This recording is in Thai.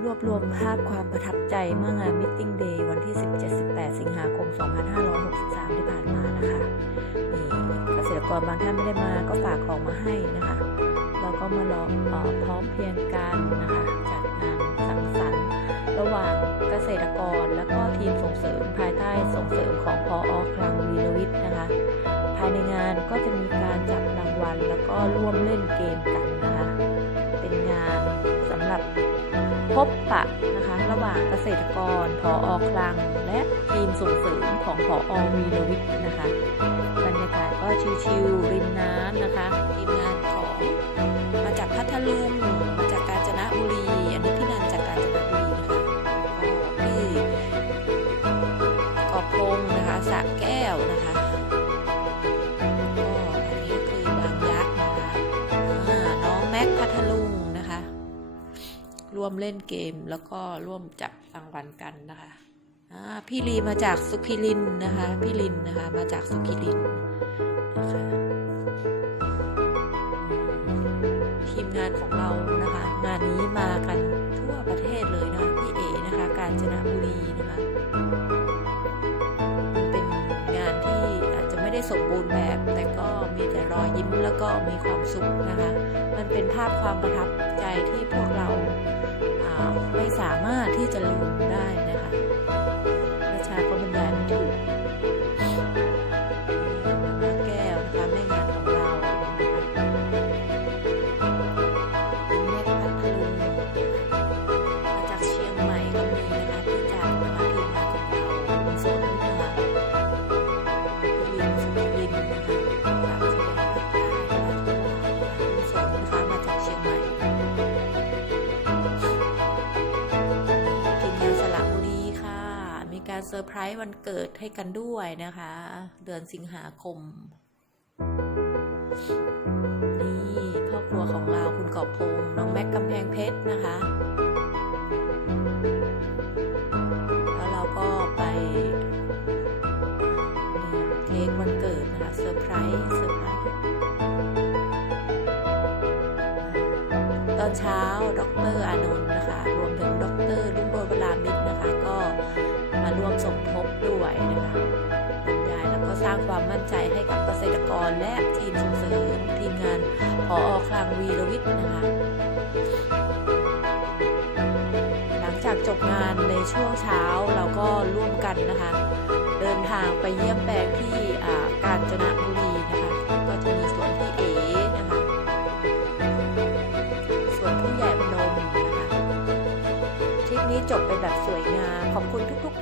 รวบรวมภาพความประทับใจเมื่องานมิ g เดย์วันที่ 17-18 สิงหาคม 2563 ที่ผ่านมานะคะนี่เกษตรกรบางท่านไม่ได้มาก็ฝากของมาให้นะคะ เราก็มาลองออพร้อมเพียงกันนะคะจัดงานสังสรรค์ระหว่างเกษตรกรและก็ทีมส่งเสริมภายใต้ส่งเสริมของพออคลังวีรวิทย์นะคะ ภายในงานก็จะมีการจับรางวัลแล้วก็ร่วมเล่นเกมกันนะ พบปะนะคะระหว่างเกษตรกรพออคลัง และทีมส่งเสริมของพออวีรวิทย์นะคะบรรยากาศก็ชิวๆริมน้ำนะคะทีมงานของมาจากพัทลุงมาจากกาญจนบุรี อันนี้พี่นันจากกาญจนบุรีนะคะก็พี่กอบพงนะคะสะแก้วนะคะก็อันนี้คือบางยักษ์นะคะอ่าน้องแม็กพัทลุง ร่วมเล่นเกมแล้วก็ร่วมจับรางวัลกันนะคะพี่ลีมาจากสุขิรินนะคะพี่ลินนะคะมาจากสุขิรินนะคะทีมงานของเรานะคะ งานนี้มากันทั่วประเทศเลยนะคะพี่เอนะคะ กาญจนบุรีนะคะมันเป็นงานที่อาจจะไม่ได้สมบูรณ์แบบ แต่ก็มีแต่รอยยิ้มแล้วก็มีความสุขนะคะ มันเป็นภาพความประทับใจที่พวกเรา ไม่สามารถที่จะลืม เซอร์ไพรส์วันเกิดให้กันด้วยนะคะ เดือนสิงหาคม นี่ครอบครัวของเราคุณกอบพงษ์น้องแม็กกำแพงเพชรนะคะ แล้วเราก็ไปเนี่ยเค้กวันเกิดนะคะเซอร์ไพรส์เซอร์ไพรส์ตอนเช้าดรอานนท์ นะคะบรรยายแล้วก็สร้างความมั่นใจให้กับเกษตรกรและทีมส่งเสริมทีมงานพออคลังวีรวิทย์นะคะ หลังจากจบงานในช่วงเช้าเราก็ร่วมกันนะคะ เดินทางไปเยี่ยมแปลงที่กาญจนบุรีนะคะ ก็จะมีสวนพี่เอ๋นะคะสวนผู้ใหญ่พนมนะคะทริปนี้จบไปแบบสวยงามขอบคุณทุกๆท่าน